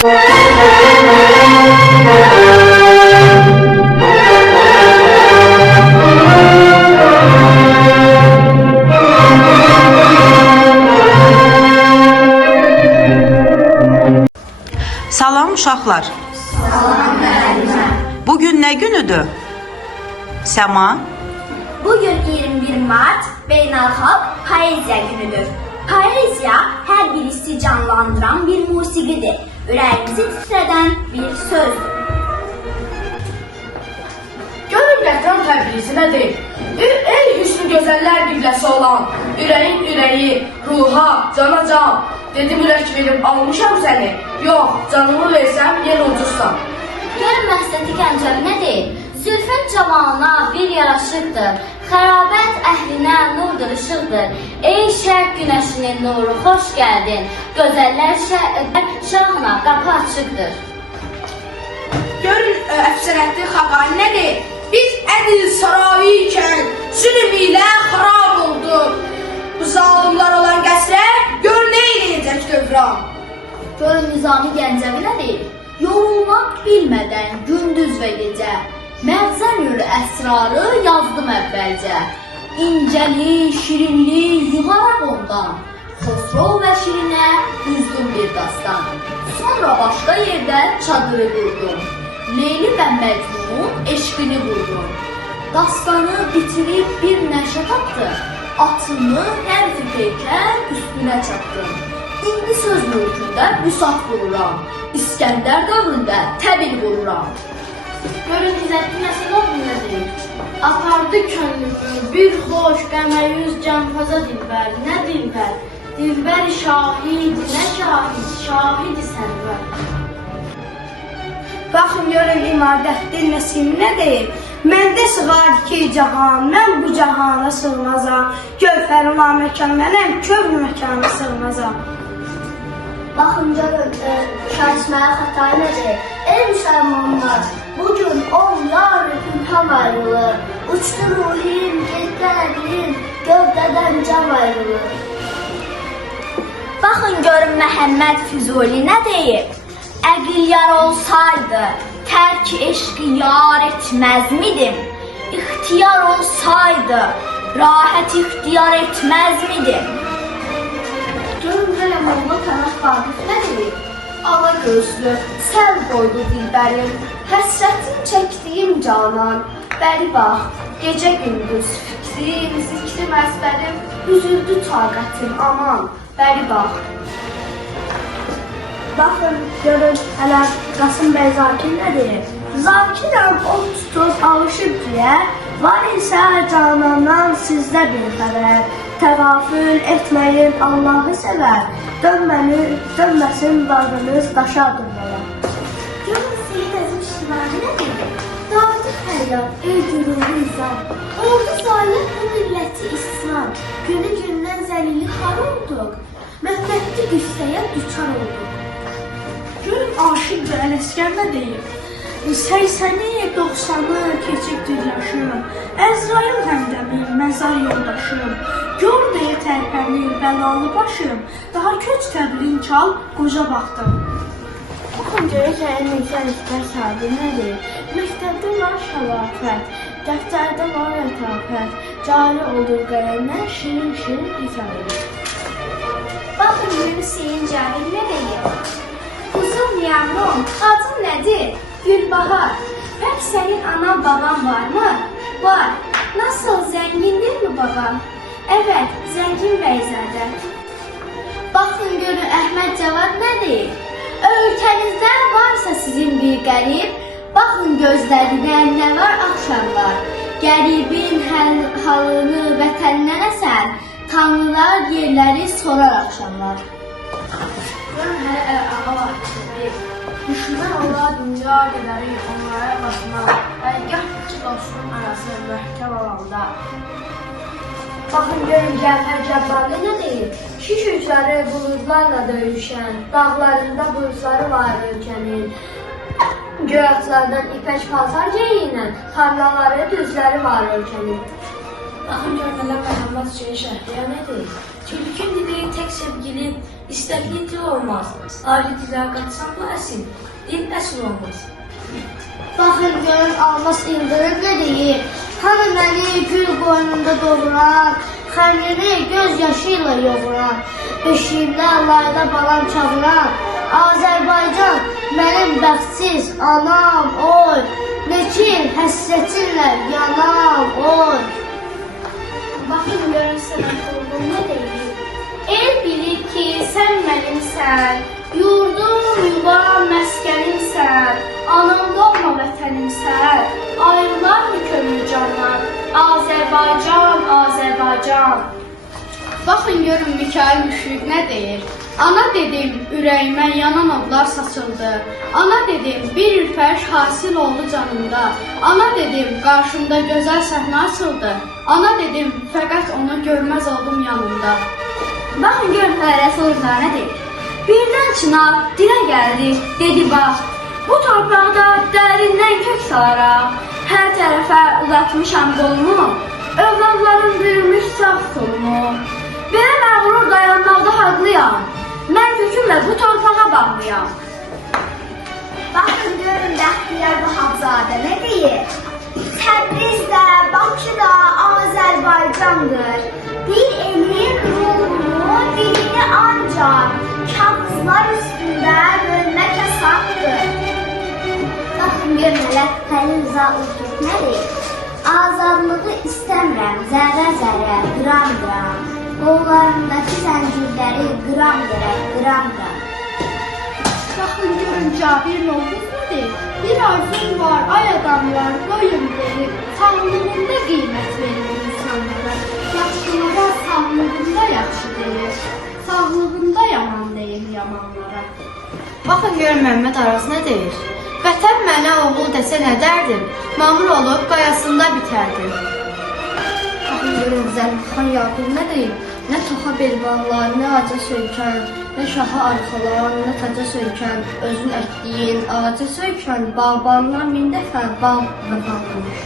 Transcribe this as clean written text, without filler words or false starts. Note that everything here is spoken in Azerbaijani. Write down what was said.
Salam uşaqlar. Salam müəllimə. Bugün nə günüdür? Səma? Bugün 21 Mart Beynəlxalq Poeziya günüdür. Poeziya hər birisi canlandıran bir musiqidir. Ürəyimizi titrədən bir sözdür. Gönül gətirən təbrizi nədir? Ey hüsnü gözəllər qibləsi olan, ürəyin ürəyi, ruha, cana can. Dedim ürək verib almışam səni. Yox, canımı versəm yenə ucuzsan. Gör Məsləti Gəncəvi nədir? Zülfün camalına bir yaraşıqdır. Xərabət əhlinə nurdur, ışıqdır. Ey şərq günəşinin nuru, xoş gəldin. Gözəllər şahına qapı açıqdır. Görün əfsərətli xaqani nədir? Biz ədil sarayı ikən zülm ilə xarab olduq. Bu zalimlar olan qəsrə gör nə eləyəcək dövran. Görün Nizami Gəncəvi nədir? Yorulmaq bilmədən gündüz və gecə Məğzənül əsrarı yazdım əvvəlcə. İncəli, şirinli yığaraq ondan Xosrov və Şirinə düzdüm bir dastan. Sonra başqa yerdə çadırı qurdum. Leyli və Məcnunun eşqini vurdum. Dastanı bitirib bir nəşə tapdım. Atımı hər fikirkən üstünə çatdım. İndi söz mülkündə büsat vururam. İskəndər dövründə təbil vururam. Görün İzzətli Nəsibov nədir? Apardı könlümü bir xoş qəməyüz cənfaza dilbər. Nə dilbər? Dilbər şahid, nə şahid? Şahid sərvər. Baxın görün İmadəttin Nəsim nə deyir? Məndə sığar iki cahan, mən bu cahana sığmazam. Gövhərim məkan mənəm, kövr məkana sığmazam. Baxın görün şahisməyə xətayı nədir? Ey müsəlmanlar, bugün onlar hünkam ayrılır. Uçdu ruhim, getdi əqlim, gövdədən can ayrılır. Baxın görün Məhəmməd Füzuli nə deyir? Əqil yar olsaydı, tərk eşqi yar etməz midim? İxtiyar olsaydı, rahət ixtiyar etməz midim? Görün hələ Molla Pənah Vaqif nədir? Ala gözlü, sən qoydu dilbərim, həsrətin çəkdiyim canan. Bəri bax, gecə gündüz fikrim, zikrim əzbərim, üzüldü taqətim aman, bəri bax. Baxın, görün, hələ Qasım bəy Zakir nə deyir? Zakirəm, o tutub alışıb deyə, var isə canandan sizdə bir xəbər. Təğafül etməyin Allahı sevər, dönməsin bağınız daşa durmalar. Görün Seyid Əzim Şivahi nə deyir? Dağıdı fəryad, ey gürurlu insan. Oldu zalət bu milləti isyan. Günü gündən zəlili xar olduq. Məhvətli qüssəyə düçar olduq. Görün Aşıq və Ələsgər nə deyir? 80-i, 90-ı keçibdir yaşım, Əzrail həmdəmim, məzar yoldaşım, gör deyə tərpənir bəlalı başım, daha köç təblin çal, qoca baxdım. Baxın görün sənin neçə istər sahibi nədir? Məktəbdə var şəlafət, dəftərdə var lətafət, cari olur qələmlər, şirin hekayədir. Baxın görün Hüseyin Cahil nə deyir? Uzun yavrum, adın nədir? Gülbahar. Pək sənin anan baban varmı? Var. Nasıl, zəngindir mi baban? Evet, zəngin bəyzədə. Baxın görün Əhməd Cavad nədir? Ölkənizdə varsa sizin bir qərib, baxın gözlərindən nə var axşamlar. Qəribin halını vətəndən əsən, tanrılar yerləri sorar axşamlar. Görün hələ ağa var ki, düşmən ola dünya qədəri onlara basma, gah iki dostun arası möhkəm alanda. Baxın görün Cəfər Cəbbali nə deyir? Şiş uçları buludlarla döyüşən, dağlarında buludları var ölkənin. Göyatlardan ipək paltar geyinən, tarlaları, düzləri var ölkənin. Baxın görün hələ Məhəmməd Hüseyin Şəhriyə nədir? Türkün dili tek sevgili, İstəkli dil olmaz. Ayrı dilə qaçsan bu əsil. Dil əsil olmaz. Baxın görün Almas İldırım nə deyir? Hani məni gül qoynunda doğuran, xəmrini göz yaşı ilə yoğuran, beşiyimdə layda balam çağıran, Azərbaycan mənim bəxtsiz anam, oy, neçin həsrətinlə yanam, oy. Baxın görün sənə qulluğum nə deyir? El bilir ki, sən mənimsən, yurdum, yuvam, məskənimsən, anam doğma vətənimsən, ayrılar mı könül canlar? Azərbaycan, Azərbaycan. Baxın görün Mikail Müşfiq nə deyir? Ana dedim, ürəyimə yanan odlar saçıldı. Ana dedim, bir ürpəş hasil oldu canımda. Ana dedim, qarşımda gözəl səhnə açıldı. Ana dedim, fəqət onu görməz oldum yanımda. Baxın görün Fərəs Oğuzlar nə deyir? Birdən çınar dilə gəldi, dedi bax, bu torpaqda dərindən kök salaraq, hər tərəfə uzatmışam qolumu, övladlarım büyümüş sağ solumu. Belə məğrur dayanmaqda haqlıyam, mən kökümlə bu torpağa bağlıyam. Baxın görün Bəxtiyar Vahabzadə nə deyir? Təbriz də, Bakı da Azərbaycandır. Bir elin ruhunu, dilini ancaq kağızlar üstündə bölmək asandır. Baxın görün Xəlil Zaurtürk nə deyir? Azadlığı istəmirəm, zərrə-zərrə, qram-qram. Qollarımdakı zəncirləri qram-qram. Baxın görün Cabir Novruz nə deyir? Bir arzum var, ay adamlar, qoyun verir. Sağlığında qiymət verir insanlara. Yaxşılığa sağlığında yaxşı deyir. Sağlığında yaman deyir yamanlara. Baxın görün Məmməd Araz nə deyir? Vətən mənə oğul desə nə dərdim? Mamur olub qayasında bitərdim. Baxın görün Zəlixan Yaqub nə deyir? Nə toxa belbanlar, nə ağaca söykən, nə şaha arxalan, nə taca söykən, özün əkdiyin ağaca söykən, bağbandan min dəfə bağ vəfa qılmış.